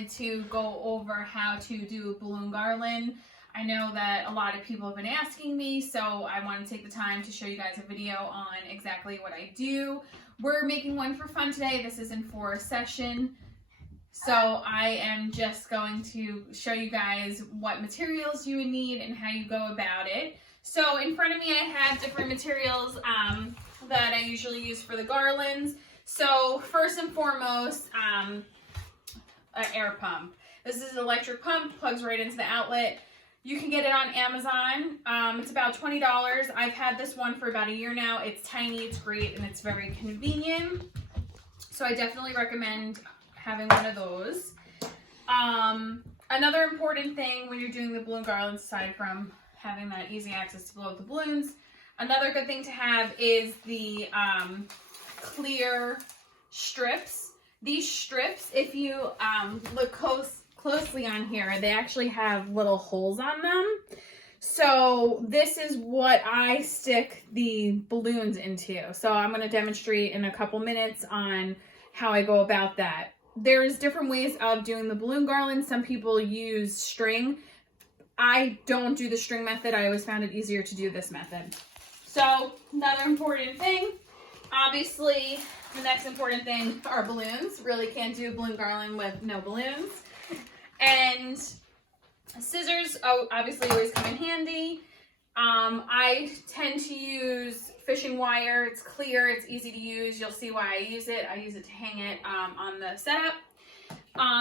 wanted to go over how to do a balloon garland. I know that a lot of people have been asking me, so I want to take the time to show you guys a video on exactly what I do. We're making one for fun today. This isn't for a session. So I am just going to show you guys what materials you would need and how you go about it. So in front of me I have different materials that I usually use for the garlands. So first and foremost, an air pump. This is an electric pump, plugs right into the outlet. You can get it on Amazon. It's about $20. I've had this one for about a year now. It's tiny, it's great, and it's very convenient. So I definitely recommend having one of those. Another important thing when you're doing the balloon garlands, aside from having that easy access to blow up the balloons, another good thing to have is the clear strips. These strips, if you look closely on here, they actually have little holes on them. So this is what I stick the balloons into. So I'm going to demonstrate in a couple minutes on how I go about that. There's different ways of doing the balloon garland. Some people use string. I don't do the string method. I always found it easier to do this method. So another important thing, obviously the next important thing are balloons. Really can't do a balloon garland with no balloons. And scissors, obviously always come in handy. I tend to use fishing wire. It's clear, it's easy to use. You'll see why I use it. I use it to hang it on the setup.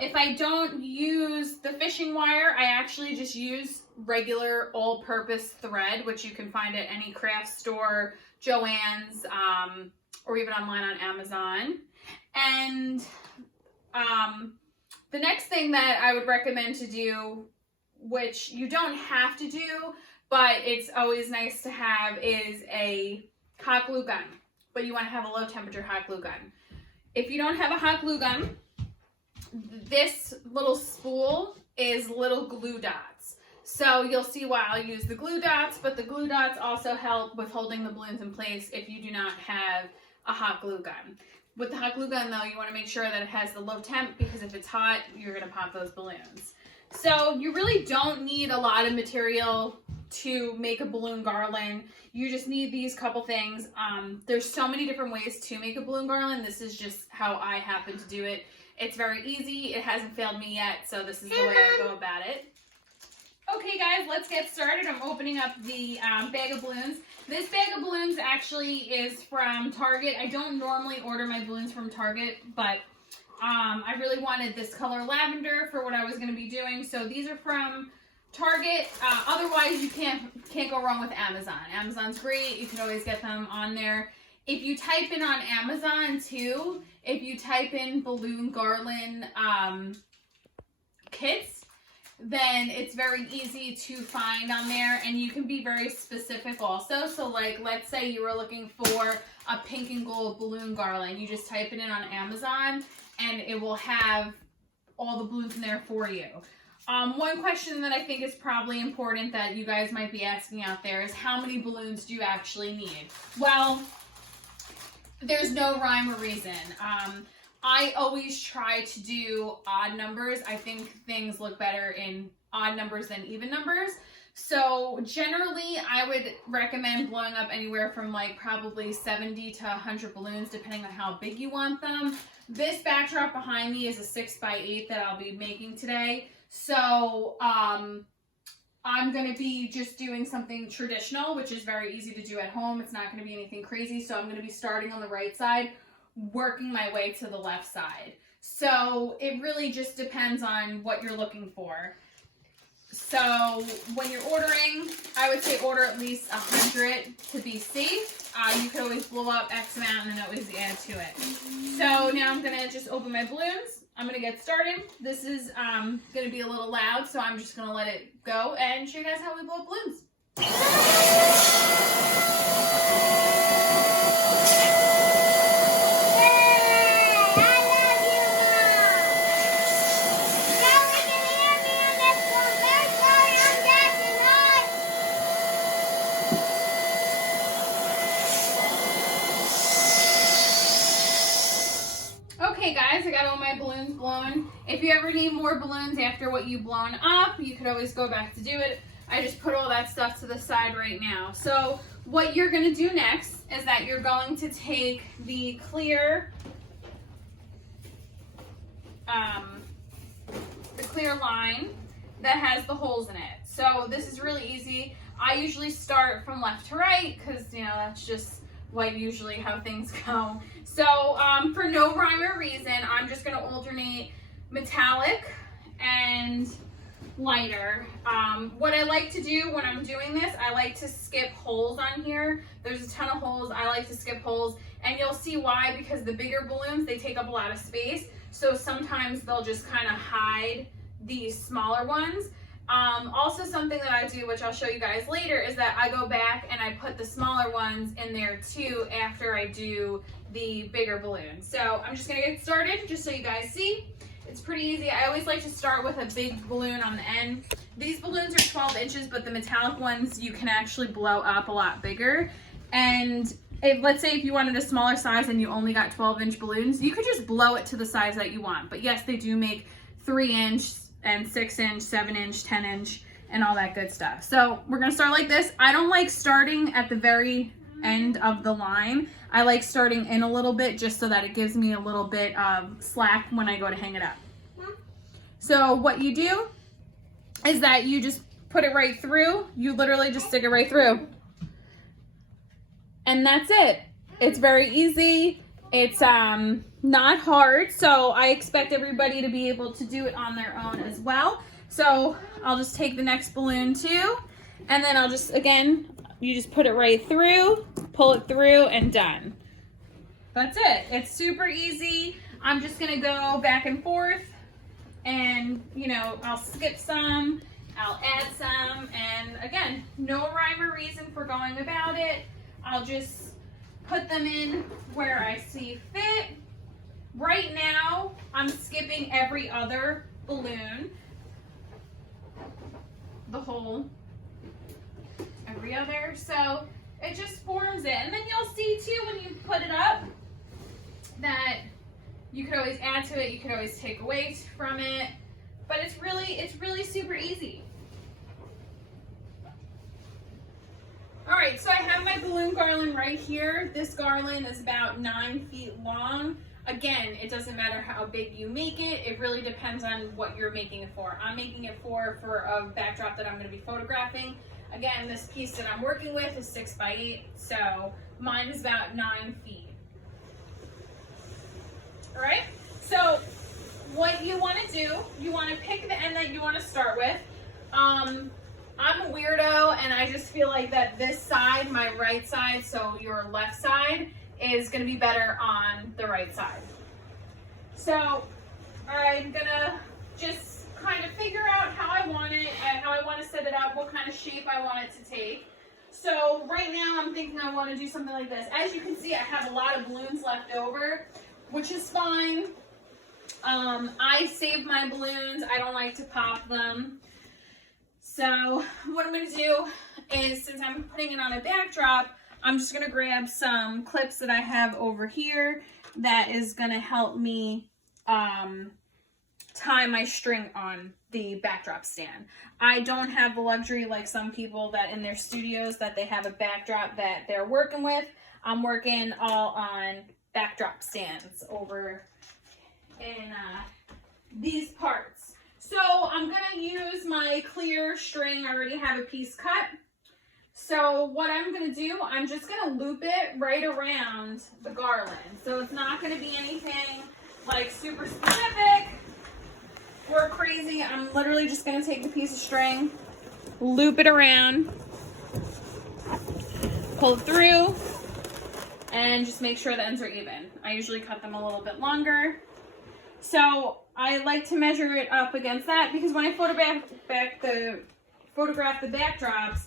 If I don't use the fishing wire, I actually just use regular all-purpose thread, which you can find at any craft store, Joann's, or even online on Amazon. And the next thing that I would recommend to do, which you don't have to do, but it's always nice to have, is a hot glue gun. But you want to have a low temperature hot glue gun. If you don't have a hot glue gun, this little spool is little glue dots. So you'll see why I'll use the glue dots, but the glue dots also help with holding the balloons in place if you do not have a hot glue gun. With the hot glue gun though, you want to make sure that it has the low temp, because if it's hot, you're going to pop those balloons. So you really don't need a lot of material to make a balloon garland. You just need these couple things. There's so many different ways to make a balloon garland. This is just how I happen to do it. It's very easy. It hasn't failed me yet, so this is the way I go about it. Okay guys, let's get started. I'm opening up the bag of balloons. This bag of balloons actually is from Target. I don't normally order my balloons from Target, but I really wanted this color lavender for what I was going to be doing. So these are from Target. Otherwise, you can't go wrong with Amazon. Amazon's great. You can always get them on there. If you type in on Amazon too, if you type in balloon garland kits, then it's very easy to find on there, and you can be very specific also. So like, let's say you were looking for a pink and gold balloon garland. You just type it in on Amazon and it will have all the balloons in there for you. One question that I think is probably important that you guys might be asking out there is, how many balloons do you actually need? Well, there's no rhyme or reason. I always try to do odd numbers. I think things look better in odd numbers than even numbers. So generally, I would recommend blowing up anywhere from like probably 70 to 100 balloons, depending on how big you want them. This backdrop behind me is a 6x8 that I'll be making today. So I'm going to be just doing something traditional, which is very easy to do at home. It's not going to be anything crazy. So I'm going to be starting on the right side, working my way to the left side. So it really just depends on what you're looking for. So when you're ordering, I would say order at least 100 to be safe. You could always blow up X amount and then always add to it. So now I'm going to just open my balloons. I'm going to get started. This is going to be a little loud, so I'm just going to let it go and show you guys how we blow up balloons. Okay guys, I got all my balloons blown. If you ever need more balloons after what you've blown up, you could always go back to do it. I just put all that stuff to the side right now. So what you're gonna do next is that you're going to take the clear line that has the holes in it. So this is really easy. I usually start from left to right because, you know, that's just usually how things go. So for no rhyme or reason, I'm just going to alternate metallic and lighter. What I like to do when I'm doing this, I like to skip holes on here. There's a ton of holes. I like to skip holes, and you'll see why, because the bigger balloons, they take up a lot of space. So sometimes they'll just kind of hide these smaller ones. Also something that I do, which I'll show you guys later, is that I go back and I put the smaller ones in there too after I do the bigger balloons. So I'm just gonna get started just so you guys see. It's pretty easy. I always like to start with a big balloon on the end. These balloons are 12 inches, but the metallic ones you can actually blow up a lot bigger. And let's say if you wanted a smaller size and you only got 12-inch balloons, you could just blow it to the size that you want. But yes, they do make 3-inch and 6-inch, 7-inch, 10-inch, and all that good stuff. So we're gonna start like this. I don't like starting at the very end of the line. I like starting in a little bit just so that it gives me a little bit of slack when I go to hang it up. So what you do is that you just put it right through. You literally just stick it right through. And that's it. It's very easy. It's not hard, so I expect everybody to be able to do it on their own as well. So I'll just take the next balloon too, and then I'll just, again, you just put it right through, pull it through, and done. That's it. It's super easy. I'm just gonna go back and forth, and you know, I'll skip some, I'll add some, and again, no rhyme or reason for going about it. I'll just put them in where I see fit. Right now, I'm skipping every other balloon, the whole, every other, so it just forms it. And then you'll see too when you put it up that you could always add to it, you could always take away from it, but it's really super easy. All right, so I have my balloon garland right here. This garland is about 9 feet long. Again, it doesn't matter how big you make it. It really depends on what you're making it for. I'm making it for a backdrop that I'm going to be photographing. Again, this piece that I'm working with is 6 by 8, so mine is about 9 feet. All right, so what you want to do, you want to pick the end that you want to start with. I'm a weirdo, and I just feel like that this side, my right side, so your left side, is going to be better on the right side. So I'm going to just kind of figure out how I want it and how I want to set it up, what kind of shape I want it to take. So right now I'm thinking I want to do something like this. As you can see, I have a lot of balloons left over, which is fine. I save my balloons. I don't like to pop them. So what I'm going to do is, since I'm putting it on a backdrop, I'm just going to grab some clips that I have over here that is going to help me tie my string on the backdrop stand. I don't have the luxury like some people that in their studios that they have a backdrop that they're working with. I'm working all on backdrop stands over in these parts. So I'm going to use my clear string. I already have a piece cut. So what I'm going to do, I'm just going to loop it right around the garland. So it's not going to be anything like super specific or crazy. I'm literally just going to take the piece of string, loop it around, pull it through, and just make sure the ends are even. I usually cut them a little bit longer. So I like to measure it up against that because when I photograph the backdrops,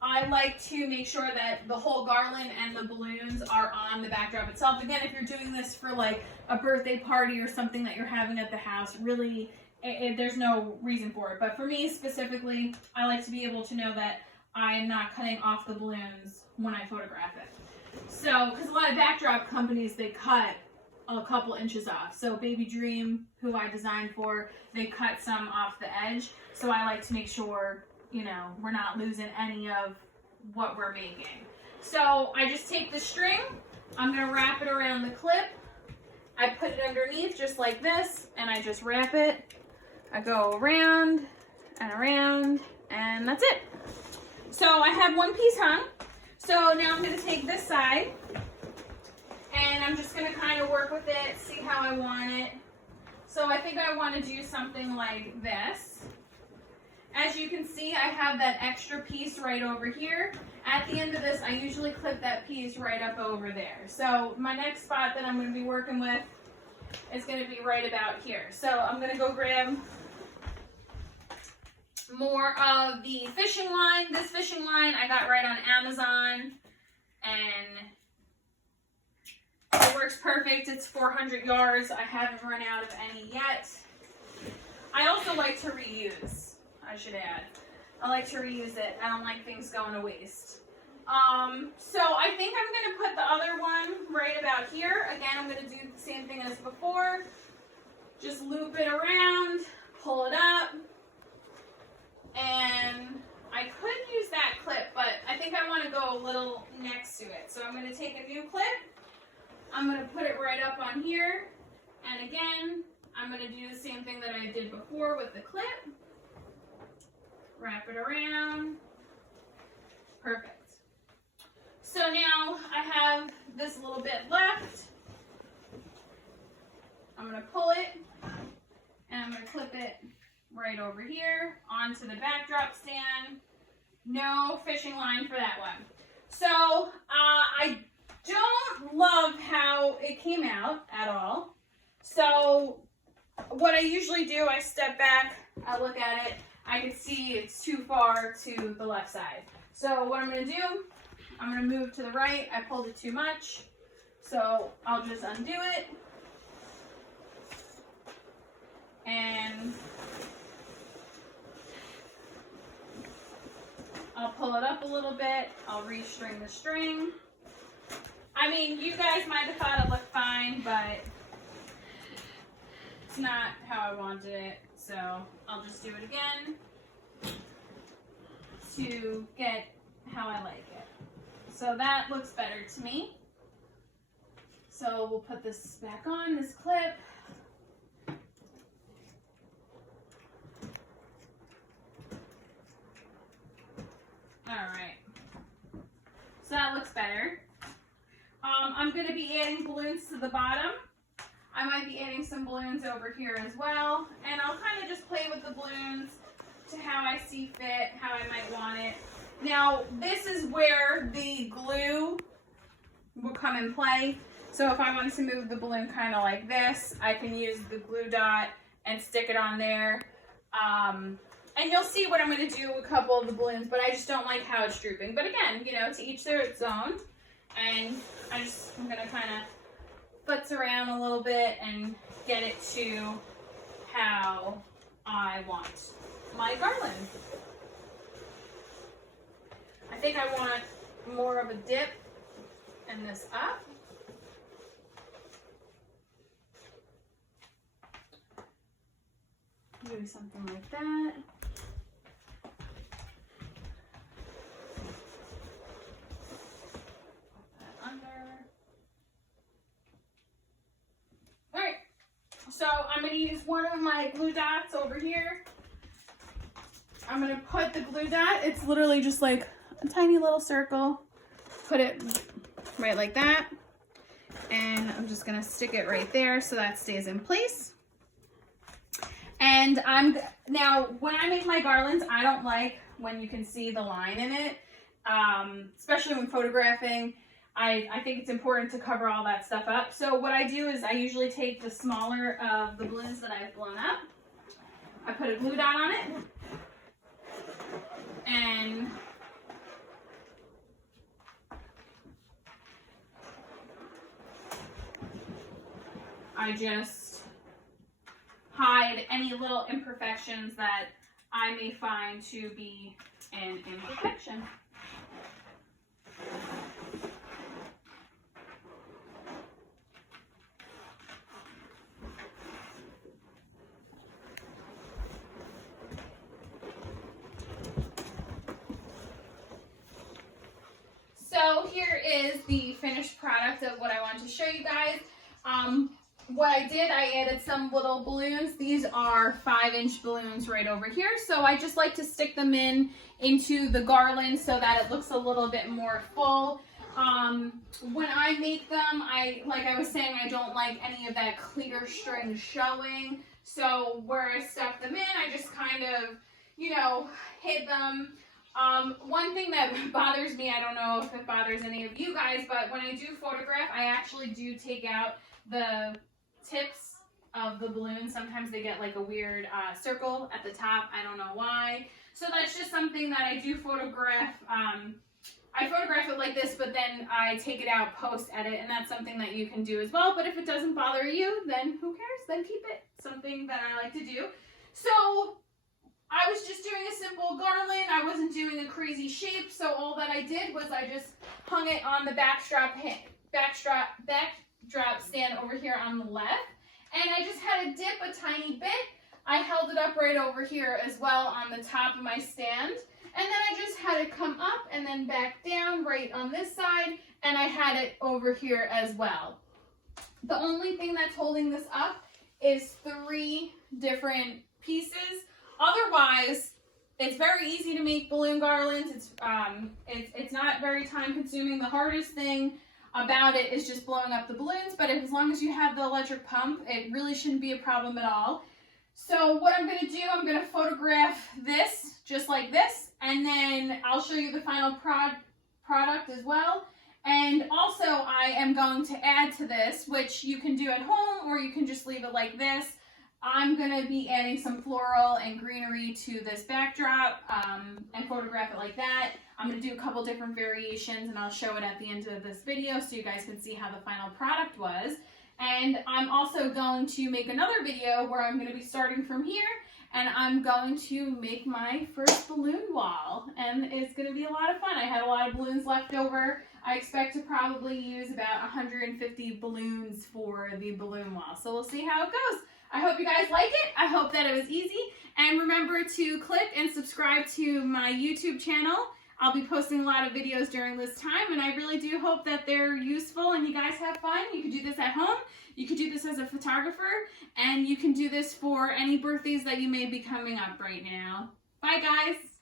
I like to make sure that the whole garland and the balloons are on the backdrop itself. Again, if you're doing this for like a birthday party or something that you're having at the house, really, there's no reason for it. But for me specifically, I like to be able to know that I'm not cutting off the balloons when I photograph it. So, because a lot of backdrop companies, they cut a couple inches off. So Baby Dream, who I designed for, they cut some off the edge. So I like to make sure, you know, we're not losing any of what we're making. So I just take the string, I'm gonna wrap it around the clip. I put it underneath just like this, and I just wrap it. I go around and around, and that's it. So I have one piece hung. So now I'm gonna take this side, and I'm just gonna kind of work with it, see how I want it. So I think I wanna do something like this. As you can see, I have that extra piece right over here. At the end of this, I usually clip that piece right up over there. So my next spot that I'm gonna be working with is gonna be right about here. So I'm gonna go grab more of the fishing line. This fishing line I got right on Amazon, and it works perfect. It's 400 yards. I haven't run out of any yet. I also like to reuse, I should add. I like to reuse it. I don't like things going to waste. So I think I'm going to put the other one right about here. Again, I'm going to do the same thing as before. Just loop it around, pull it up, and I could use that clip, but I think I want to go a little next to it. So I'm going to take a new clip. I'm going to put it right up on here. And again, I'm going to do the same thing that I did before with the clip. Wrap it around. Perfect. So now I have this little bit left. I'm going to pull it, and I'm going to clip it right over here onto the backdrop stand. No fishing line for that one. So I don't love how it came out at all. So what I usually do, I step back, I look at it, I can see it's too far to the left side. So what I'm going to do, I'm going to move to the right. I pulled it too much, so I'll just undo it. And I'll pull it up a little bit. I'll restring the string. I mean, you guys might have thought it looked fine, but it's not how I wanted it. So I'll just do it again to get how I like it. So that looks better to me. So we'll put this back on, this clip. All right. So that looks better. I'm going to be adding balloons to the bottom. I might be adding some balloons over here as well. And I'll kind of just play with the balloons to how I see fit, how I might want it. Now, this is where the glue will come in play. So if I wanted to move the balloon kind of like this, I can use the glue dot and stick it on there. And you'll see what I'm going to do with a couple of the balloons, but I just don't like how it's drooping. But again, you know, to each their own. And I'm going to kind of futz around a little bit and get it to how I want my garland. I think I want more of a dip and this up. Do something like that. So I'm going to use one of my glue dots over here. I'm going to put the glue dot, it's literally just like a tiny little circle. Put it right like that. And I'm just going to stick it right there so that stays in place. And now when I make my garlands, I don't like when you can see the line in it, especially when photographing. I think it's important to cover all that stuff up. So what I do is I usually take the smaller of the balloons that I've blown up. I put a glue dot on it. And I just hide any little imperfections that I may find to be an imperfection. here is the finished product of what I want to show you guys. What I did, I added some little balloons. These are 5-inch balloons right over here. So I just like to stick them into the garland so that it looks a little bit more full. When I make them, like I was saying, I don't like any of that clear string showing. So where I stuck them in, I just kind of, you know, hid them. One thing that bothers me, I don't know if it bothers any of you guys, but when I do photograph, I actually do take out the tips of the balloon. Sometimes they get like a weird circle at the top. I don't know why. So that's just something that I do photograph. I photograph it like this, but then I take it out post-edit, and that's something that you can do as well. But if it doesn't bother you, then who cares? Then keep it. Something that I like to do. So I was just doing a simple garland. I wasn't doing a crazy shape, so all that I did was I just hung it on the backstrap stand over here on the left, and I just had to dip a tiny bit. I held it up right over here as well on the top of my stand, and then I just had it come up and then back down right on this side, and I had it over here as well. The only thing that's holding this up is 3 different pieces. Otherwise, it's very easy to make balloon garlands. It's not very time consuming. The hardest thing about it is just blowing up the balloons, but as long as you have the electric pump, it really shouldn't be a problem at all. So what I'm going to do, I'm going to photograph this just like this, and then I'll show you the final product as well. And also I am going to add to this, which you can do at home or you can just leave it like this. I'm going to be adding some floral and greenery to this backdrop and photograph it like that. I'm going to do a couple different variations, and I'll show it at the end of this video so you guys can see how the final product was. And I'm also going to make another video where I'm going to be starting from here, and I'm going to make my first balloon wall, and it's going to be a lot of fun. I had a lot of balloons left over. I expect to probably use about 150 balloons for the balloon wall, so we'll see how it goes. I hope you guys like it. I hope that it was easy, and remember to click and subscribe to my YouTube channel. I'll be posting a lot of videos during this time, and I really do hope that they're useful and you guys have fun. You can do this at home. You can do this as a photographer, and you can do this for any birthdays that you may be coming up right now. Bye, guys.